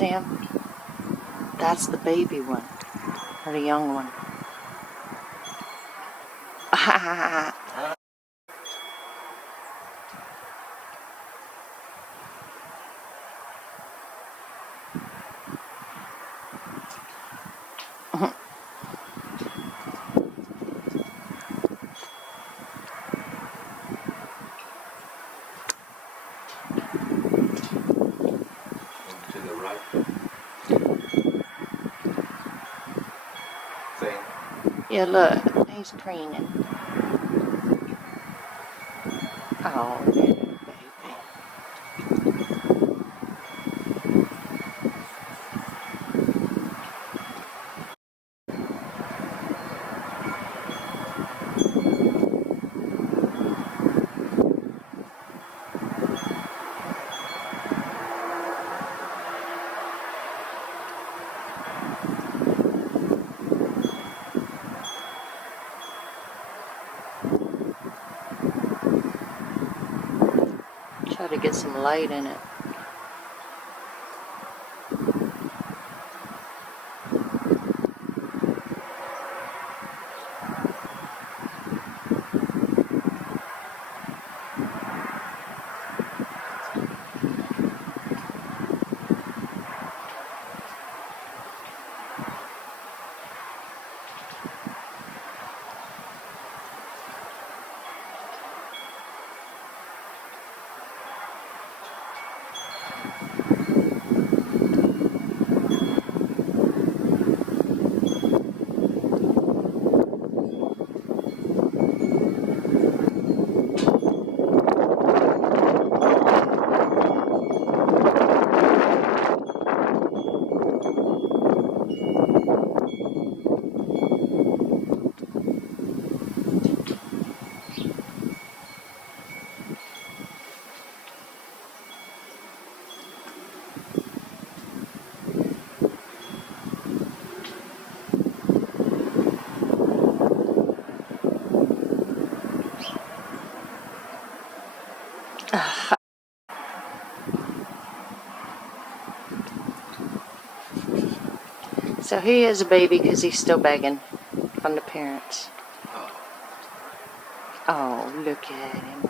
Sam, that's the baby one, or the young one. To the right. Same. Yeah, look, he's preening. Oh, little baby. Try to get some light in it. So he is a baby because he's still begging from the parents. Oh, look at him.